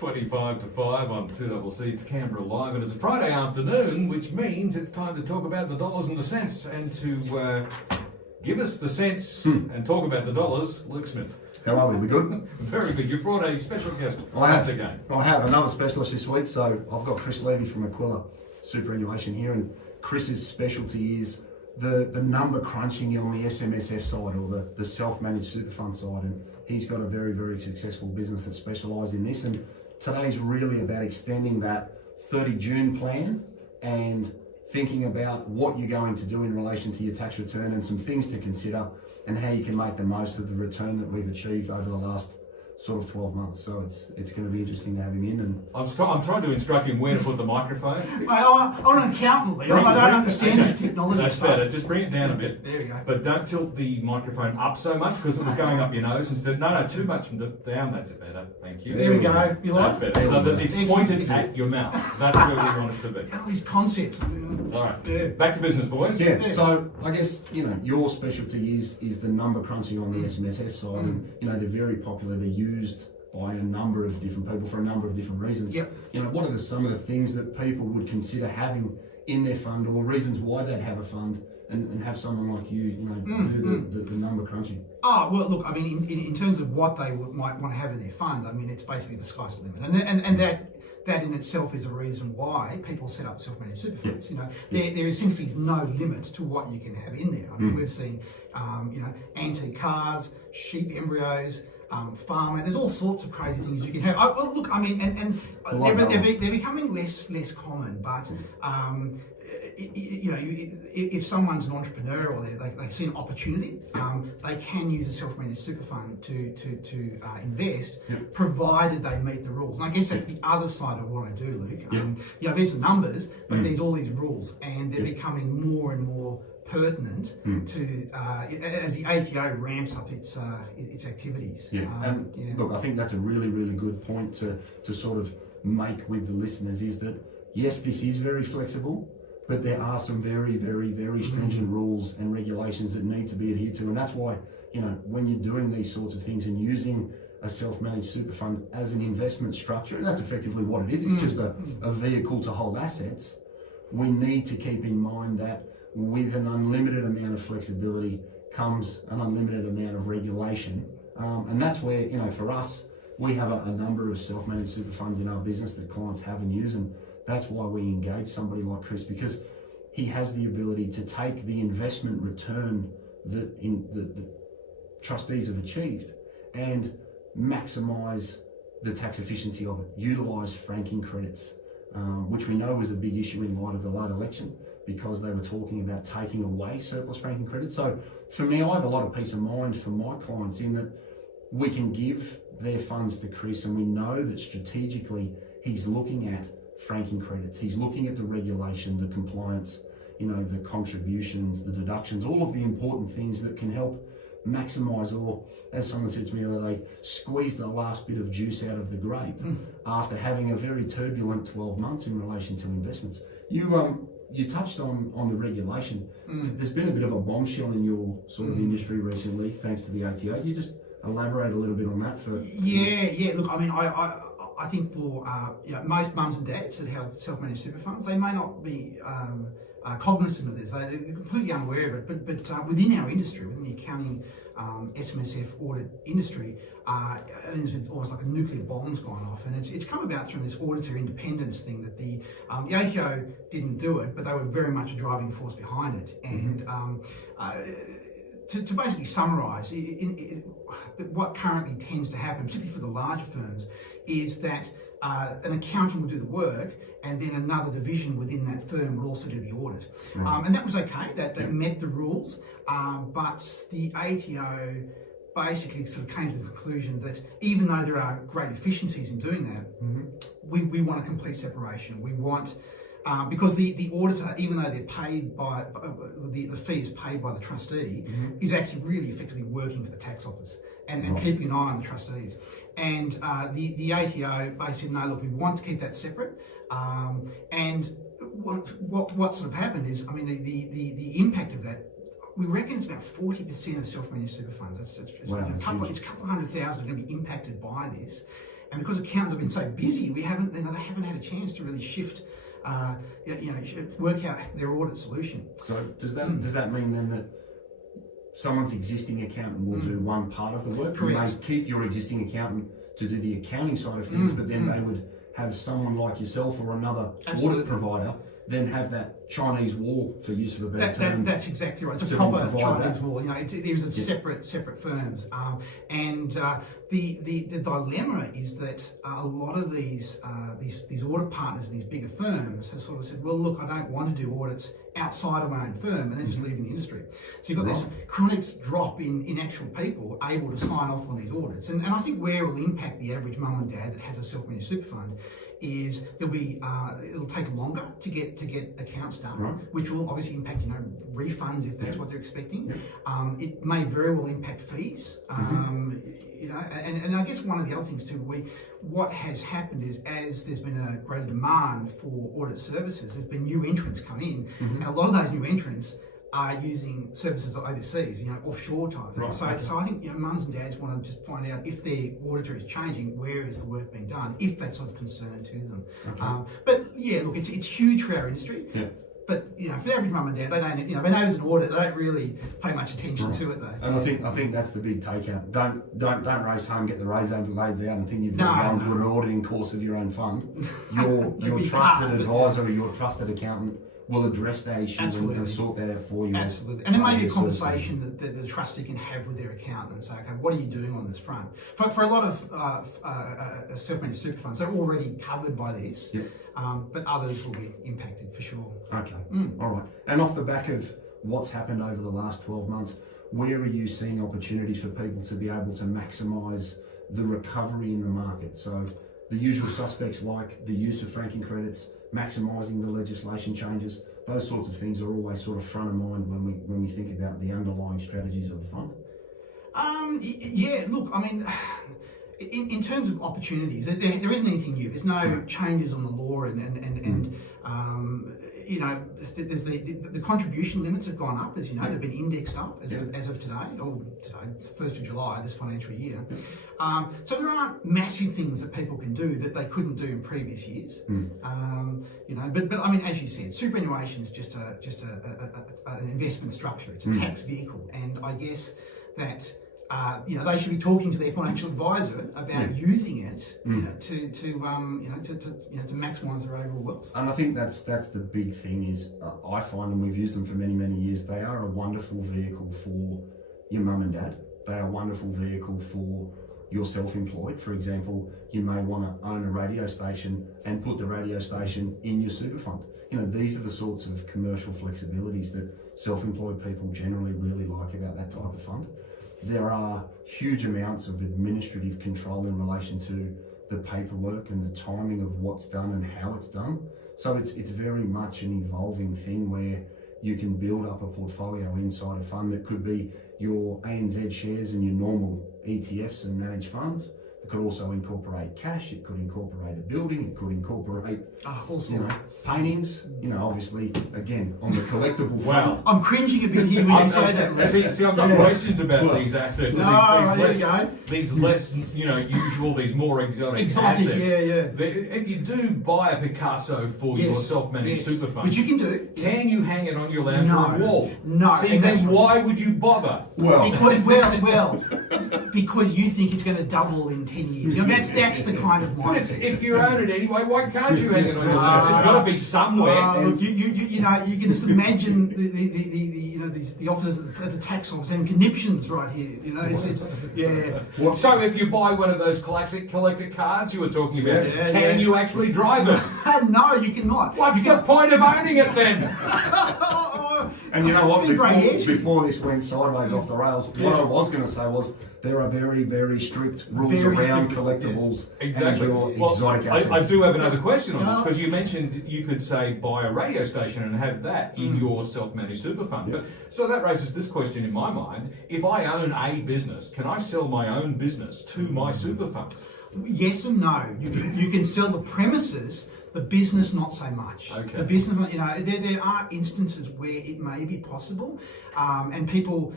25 to 5 on 2CC, it's Canberra Live, and it's a Friday afternoon, which means it's time to talk about the dollars and the cents, and to give us the cents and talk about the dollars, Luke Smith. How are we? We good? Very good. You've brought a special guest once again. I have another specialist this week, so I've got Chris Levy from Aquila Superannuation here, and Chris's specialty is the number crunching on the SMSF side, or the self-managed super fund side, and he's got a very, very successful business that specialises in this, and today's really about extending that 30 June plan and thinking about what you're going to do in relation to your tax return and some things to consider and how you can make the most of the return that we've achieved over the last sort of 12 months. So it's going to be interesting to have him in. And I'm trying to instruct him where to put the microphone. Mate, I'm an accountant, Leo. I don't understand this technology. That's better. Just bring it down a bit. There you go. But don't tilt the microphone up so much because it was going up your nose instead. No, too much down. That's it better. Thank you. There we go. You like it? So that it's pointed at your mouth. That's where we want it to be. All these concepts. All right. Yeah. Back to business, boys. Yeah. So I guess your specialty is the number crunching on the SMSF side, and they're very popular. They're used by a number of different people for a number of different reasons. Yep. What are some of the things that people would consider having in their fund, or reasons why they'd have a fund and have someone like you, do the number crunching? Oh, well, look, I mean, in terms of what they might want to have in their fund, I mean, it's basically the sky's the limit. And that in itself is a reason why people set up self-managed super funds. There essentially is no limit to what you can have in there. I mean, we've seen, antique cars, sheep embryos, farmer. There's all sorts of crazy things you can have. Well, look, I mean, and they're becoming less common. But if someone's an entrepreneur or they see an opportunity, they can use a self-managed super fund to invest, provided they meet the rules. And I guess that's the other side of what I do, Luke. There's the numbers, but there's all these rules, and they're becoming more and more pertinent to as the ATO ramps up its activities. Look, I think that's a really, really good point to sort of make with the listeners, is that yes, this is very flexible, but there are some very, very, very stringent rules and regulations that need to be adhered to, and that's why when you're doing these sorts of things and using a self-managed super fund as an investment structure, and that's effectively what it is. It's just a vehicle to hold assets. We need to keep in mind that with an unlimited amount of flexibility comes an unlimited amount of regulation. And that's where, for us, we have a number of self-managed super funds in our business that clients have and use, and that's why we engage somebody like Chris, because he has the ability to take the investment return that the trustees have achieved and maximise the tax efficiency of it, utilise franking credits, which we know was a big issue in light of the late election, because they were talking about taking away surplus franking credits. So for me, I have a lot of peace of mind for my clients in that we can give their funds to Chris, and we know that strategically he's looking at franking credits. He's looking at the regulation, the compliance, the contributions, the deductions, all of the important things that can help maximise, or as someone said to me the other day, squeeze the last bit of juice out of the grape after having a very turbulent 12 months in relation to investments. You touched on the regulation. There's been a bit of a bombshell in your sort of industry recently, thanks to the ATO. Can you just elaborate a little bit on that? Yeah. Look, I mean, I think for most mums and dads that have self-managed super funds, they may not be cognizant of this. They're completely unaware of it. But within our industry, within the accounting SMSF audit industry, it's almost like a nuclear bomb's gone off, and it's come about through this auditor independence thing that the ATO didn't do it, but they were very much a driving force behind it. And to basically summarise, what currently tends to happen, particularly for the larger firms, is that an accountant will do the work, and then another division within that firm will also do the audit. And that was okay, that met the rules, but the ATO basically sort of came to the conclusion that even though there are great efficiencies in doing that, we want a complete separation. We want, because the auditor, even though they're paid by, the fee is paid by the trustee, is actually really effectively working for the tax office and keeping an eye on the trustees. And the ATO basically said, no, look, we want to keep that separate. And what sort of happened is, I mean, the impact of that, we reckon it's about 40% of self-managed super funds. It's a couple of 100,000 are going to be impacted by this. and because accountants have been so busy, they haven't had a chance to really shift, work out their audit solution. So does that mean then that someone's existing accountant will do one part of the work? Correct. You may keep your existing accountant to do the accounting side of things, but then they would have someone like yourself or another audit provider then have that Chinese wall, for use of a better term. That's exactly right. It's a proper Chinese wall. There's a separate firms, and the dilemma is that a lot of these audit partners in these bigger firms have sort of said, well, look, I don't want to do audits outside of my own firm, and then just leaving the industry. So you've got this chronic drop in actual people able to sign off on these audits, and I think where it will impact the average mum and dad that has a self-managed super fund is it'll take longer to get accounts done, which will obviously impact refunds if that's what they're expecting. It may very well impact fees, and I guess one of the other things too, what has happened is as there's been a greater demand for audit services, there's been new entrants come in, and a lot of those new entrants are using services overseas, offshore type things. So I think mums and dads want to just find out if their auditor is changing, where is the work being done, if that's of concern to them. But yeah, look, it's huge for our industry. Yeah. But for the average mum and dad, they don't. They know there's an audit. They don't really pay much attention to it, though. And I think that's the big takeout. Don't race home, get the razor blades out, and think you've got to go and do an auditing course of your own fund. Your trusted advisor or your trusted accountant will address that issue and sort that out for you. Absolutely. And it may be a conversation that the trustee can have with their accountant and say, okay, what are you doing on this front? For a lot of self-managed super funds, they're already covered by this, but others will be impacted for sure. Okay, all right. And off the back of what's happened over the last 12 months, where are you seeing opportunities for people to be able to maximise the recovery in the market? So the usual suspects like the use of franking credits, maximising the legislation changes, those sorts of things are always sort of front of mind when we think about the underlying strategies of the fund. Yeah, look, I mean, in terms of opportunities, there isn't anything new. There's no changes on the law, and there's the contribution limits have gone up, as you know, they've been indexed up as of today, or today, it's the 1st of July this financial year. So there aren't massive things that people can do that they couldn't do in previous years. But I mean, as you said, superannuation is just an investment structure. It's a tax vehicle, and I guess that they should be talking to their financial advisor about using it, to maximise their overall wealth. And I think that's the big thing is I find, and we've used them for many years, they are a wonderful vehicle for your mum and dad. They are a wonderful vehicle for your self-employed. For example, you may want to own a radio station and put the radio station in your super fund. These are the sorts of commercial flexibilities that self-employed people generally really like about that type of fund. There are huge amounts of administrative control in relation to the paperwork and the timing of what's done and how it's done. So it's very much an evolving thing where you can build up a portfolio inside a fund that could be your ANZ shares and your normal ETFs and managed funds. It could also incorporate cash, it could incorporate a building, it could incorporate paintings, obviously, again, on the collectible front. I'm cringing a bit here when you say that. See, I've got questions about these assets. These less, usual, these more exotic assets. If you do buy a Picasso for your self-managed super fund, which you can do, can you hang it on your lounge room wall? No. See, then why would you bother? Because you think it's going to double in 10 years. That's the kind of mindset. If you own it anyway, why can't you hang it on your lounge? It's got to be somewhere. You can just imagine the officers at the tax office having conniptions right here. So if you buy one of those classic collector cars you were talking about, can you actually drive it? No, you cannot. What's the point of owning it then? And you know what? Before this went sideways off the rails, what I was going to say was there are very, very strict rules around collectibles and your exotic assets. I do have another question on this, because you mentioned you could, say, buy a radio station and have that in your self-managed super fund. But so that raises this question in my mind. If I own a business, can I sell my own business to my super fund? Yes and no. You can sell the premises, the business not so much. Okay. The business, there are instances where it may be possible, and people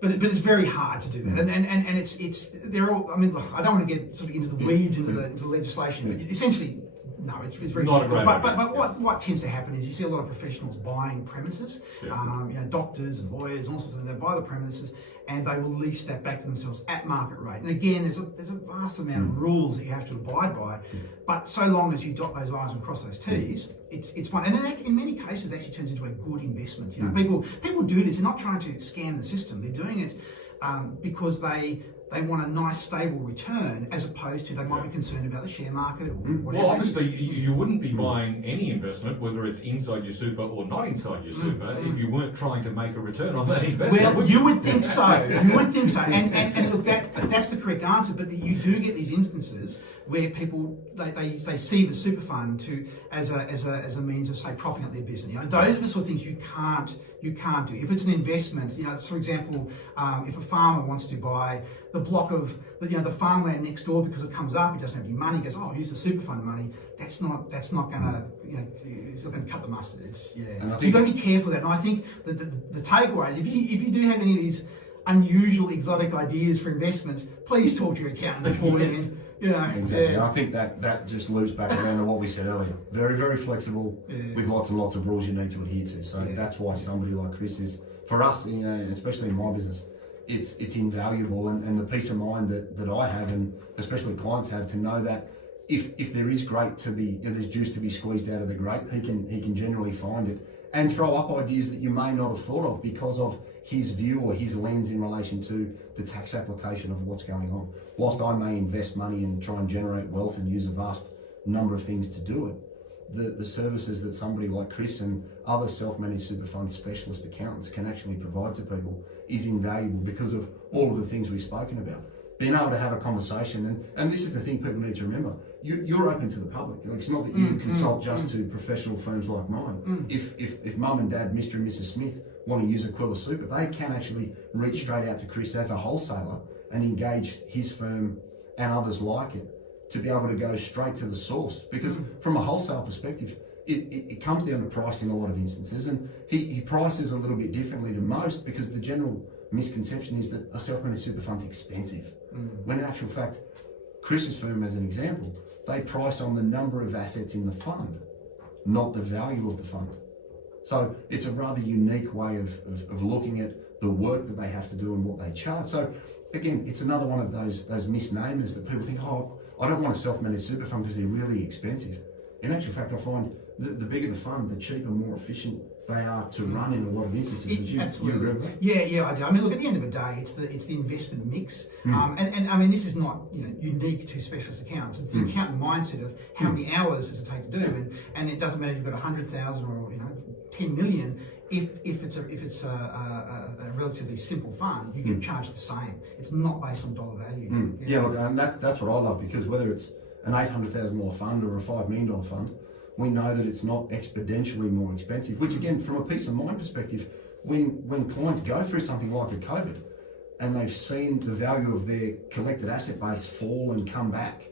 But it's very hard to do that, and it's they're all. I mean, look, I don't want to get sort of into the weeds into the legislation, but essentially, no, it's very Not difficult. a But great idea. what tends to happen is you see a lot of professionals buying premises, doctors and lawyers and all sorts of things. They buy the premises and they will lease that back to themselves at market rate. And again, there's a vast amount of rules that you have to abide by, but so long as you dot those I's and cross those T's, it's fine. And in many cases, it actually turns into a good investment. You know, people do this. They're not trying to scam the system. They're doing it because they want a nice stable return, as opposed to they might be concerned about the share market or whatever. Well, obviously, you wouldn't be buying any investment, whether it's inside your super or not inside your super, if you weren't trying to make a return on that investment. Well, you would think so. You would think so. And look, that's the correct answer. But you do get these instances where people they see the super fund as a means of, say, propping up their business. You know, those are the sort of things you can't do. If it's an investment, you know, for example, if a farmer wants to buy the block of the farmland next door because it comes up, he doesn't have any money, he goes, oh, I'll use the super fund money. That's not gonna, it's not gonna cut the mustard. So you've got to be careful of that. And I think that the takeaway is if you do have any of these unusual, exotic ideas for investments, please talk to your accountant before then. You know, exactly. And I think that just loops back around to what we said earlier. Very, very flexible with lots and lots of rules you need to adhere to. So that's why somebody like Chris is, for us, you know, especially in my business, it's invaluable, and the peace of mind that I have, and especially clients have, to know that if there is there's juice to be squeezed out of the grape, he can generally find it and throw up ideas that you may not have thought of because of his view or his lens in relation to the tax application of what's going on. Whilst I may invest money and try and generate wealth and use a vast number of things to do it, the services that somebody like Chris and other self-managed super fund specialist accountants can actually provide to people is invaluable because of all of the things we've spoken about. Being able to have a conversation, and this is the thing people need to remember, you're open to the public. Like, it's not that you consult just to professional firms like mine. If mum and dad, Mr. and Mrs. Smith, want to use Aquila Super, they can actually reach straight out to Chris as a wholesaler and engage his firm and others like it to be able to go straight to the source. Because from a wholesale perspective, it comes down to price in a lot of instances, and he prices a little bit differently to most because the general misconception is that a self-managed super fund's expensive. When in actual fact, Chris's firm, as an example, they price on the number of assets in the fund, not the value of the fund. So it's a rather unique way of looking at the work that they have to do and what they charge. So again, it's another one of those misnomers that people think, oh, I don't want a self-managed super fund because they're really expensive. In actual fact, I find the bigger the fund, the cheaper, more efficient they are to run in a lot of instances. Absolutely. You agree with that? Yeah, I do. I mean, look, at the end of the day, it's the investment mix, and I mean, this is not unique to specialist accountants. It's the accountant mindset of how many hours does it take to do, and it doesn't matter if you've got 100,000 or 10 million. If it's a relatively simple fund, you get charged the same. It's not based on dollar value. Yeah, look, and that's what I love, because whether it's an $800,000 fund or a $5 million fund, we know that it's not exponentially more expensive, which again, from a peace of mind perspective, when clients go through something like a COVID and they've seen the value of their collected asset base fall and come back,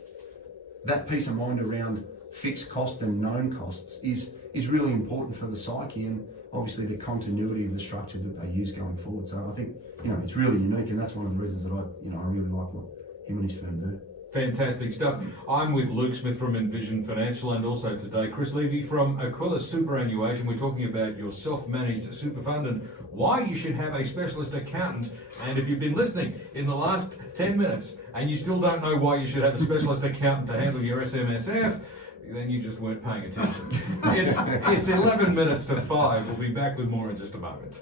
that peace of mind around fixed cost and known costs is really important for the psyche and obviously the continuity of the structure that they use going forward. So I think, it's really unique, and that's one of the reasons that I really like what him and his firm do. Fantastic stuff. I'm with Luke Smith from Envision Financial, and also today Chris Levy from Aquila Superannuation. We're talking about your self-managed super fund and why you should have a specialist accountant. And if you've been listening in the last 10 minutes and you still don't know why you should have a specialist accountant to handle your SMSF, then you just weren't paying attention. It's 11 minutes to 5. We'll be back with more in just a moment.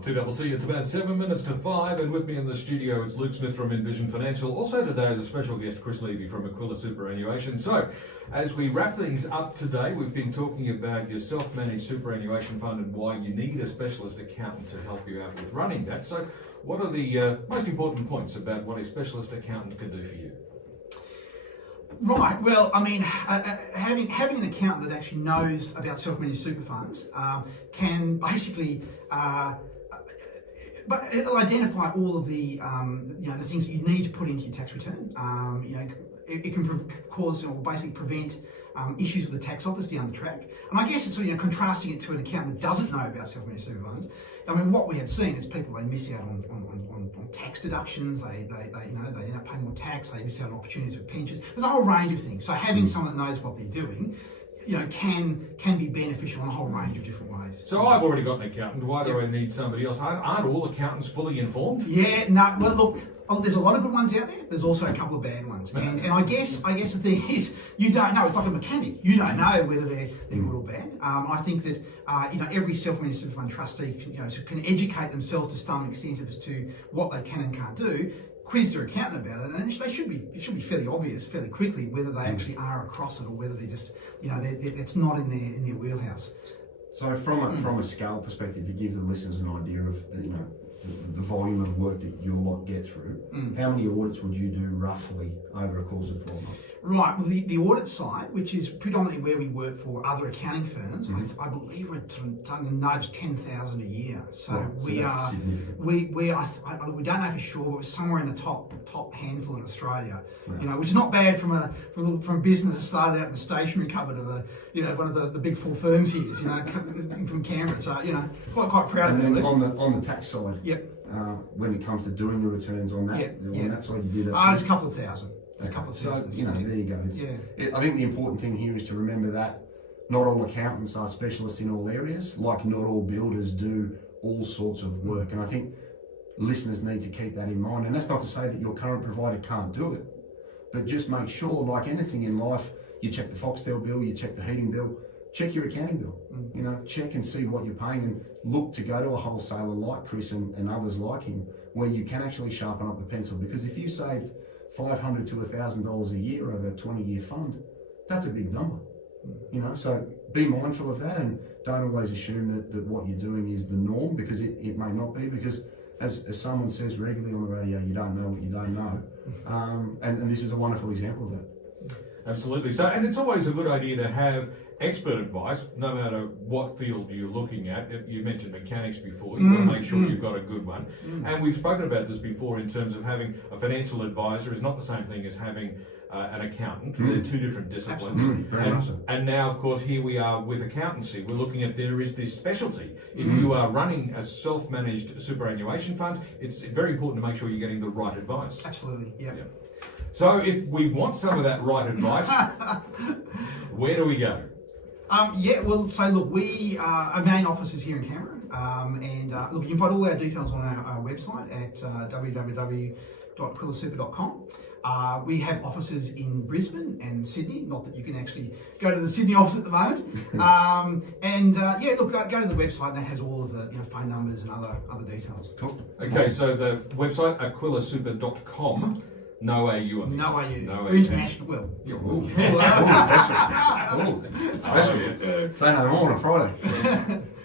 TWC, it's about 7 minutes to 5, and with me in the studio it's Luke Smith from Envision Financial. Also today is a special guest, Chris Levy from Aquila Superannuation. So, as we wrap things up today, we've been talking about your self-managed superannuation fund and why you need a specialist accountant to help you out with running that. So, what are the most important points about what a specialist accountant can do for you? Right. Well, I mean, having an accountant that actually knows about self-managed super funds can basically, but it'll identify all of the, the things that you need to put into your tax return. It can cause or basically prevent issues with the tax office down the track. And I guess it's sort of contrasting it to an accountant that doesn't know about self-managed super funds. I mean, what we have seen is people, they miss out on tax deductions. They end up paying more tax. They miss out on opportunities for pensions. There's a whole range of things. So having someone that knows what they're doing, can be beneficial in a whole range of different ways. So I've already got an accountant. Why do I need somebody else? Aren't all accountants fully informed? Yeah. No. Well, look. There's a lot of good ones out there. There's also a couple of bad ones, and I guess the thing is, you don't know. It's like a mechanic. You don't know whether they're good or bad. I think that every self-managed super fund trustee can educate themselves to some extent as to what they can and can't do. Quiz their accountant about it, and it should be fairly obvious fairly quickly whether they actually are across it or whether they're just it's not in their wheelhouse. So from a scale perspective, to give the listeners an idea of the volume of work that your lot get through, how many audits would you do roughly over a course of 12 months? Right, well the audit side, which is predominantly where we work for other accounting firms, I believe we're starting to nudge 10,000 a year. So we are, we don't know for sure, but we're somewhere in the top handful in Australia. Right. Which is not bad from a business that started out in the stationery cupboard of one of the big four firms here, from Canberra. So quite proud of it. And then on the tax side, yep. When it comes to doing the returns on that, on that side, you do that. There's a couple of thousand. So there you go. I think the important thing here is to remember that not all accountants are specialists in all areas, like not all builders do all sorts of work. And I think listeners need to keep that in mind. And that's not to say that your current provider can't do it, but just make sure, like anything in life, you check the Foxtel bill, you check the heating bill, check your accounting bill. Check and see what you're paying, and look to go to a wholesaler like Chris and others like him, where you can actually sharpen up the pencil. Because if you saved $500 to $1,000 a year over a 20-year fund, that's a big number. So be mindful of that, and don't always assume that what you're doing is the norm, because it may not be. Because as someone says regularly on the radio, you don't know what you don't know, and this is a wonderful example of that. Absolutely. So, and it's always a good idea to have expert advice, no matter what field you're looking at. You mentioned mechanics before. You want to make sure you've got a good one. And we've spoken about this before in terms of having a financial advisor is not the same thing as having an accountant. They're two different disciplines. Very much so. And now, of course, here we are with accountancy. We're looking at there is this specialty. If you are running a self-managed superannuation fund, it's very important to make sure you're getting the right advice. Absolutely, yeah. So if we want some of that right advice, where do we go? Our main office is here in Canberra, and look, you can find all our details on our website at www.quillasuper.com. We have offices in Brisbane and Sydney, not that you can actually go to the Sydney office at the moment. Go to the website, and that has all of the phone numbers and other details. Cool. Okay, so the website, aquilasuper.com. No AU on No AU. No We're international. Well, special. Say no more on a Friday.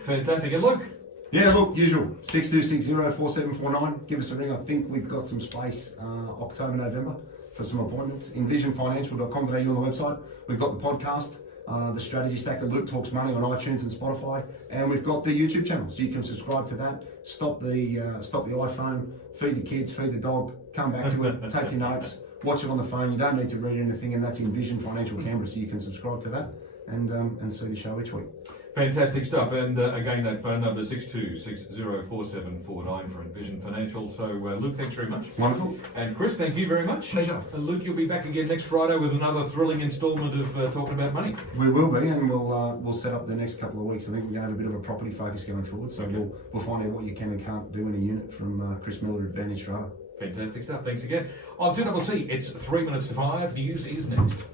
Fantastic. And look. Yeah, look, usual. 62604749. Give us a ring. I think we've got some space October, November for some appointments. Envisionfinancial.com.au on the website. We've got the podcast, the Strategy Stacker, Luke Talks Money on iTunes and Spotify, and we've got the YouTube channel, so you can subscribe to that. Stop the iPhone, feed the kids, feed the dog, come back to it, take your notes, watch it on the phone. You don't need to read anything, and that's Envision Financial Canberra, so you can subscribe to that and see the show each week. Fantastic stuff. And again, that phone number 62604749 for Envision Financial. So Luke, thanks very much. Wonderful. And Chris, thank you very much. Pleasure. And Luke, you'll be back again next Friday with another thrilling instalment of Talking About Money. We will be, and we'll set up the next couple of weeks. I think we're going to have a bit of a property focus going forward, so we'll find out what you can and can't do in a unit from Chris Miller at Vantage Strata. Fantastic stuff. Thanks again. On 2CC, it's 3 minutes to 5. News is next.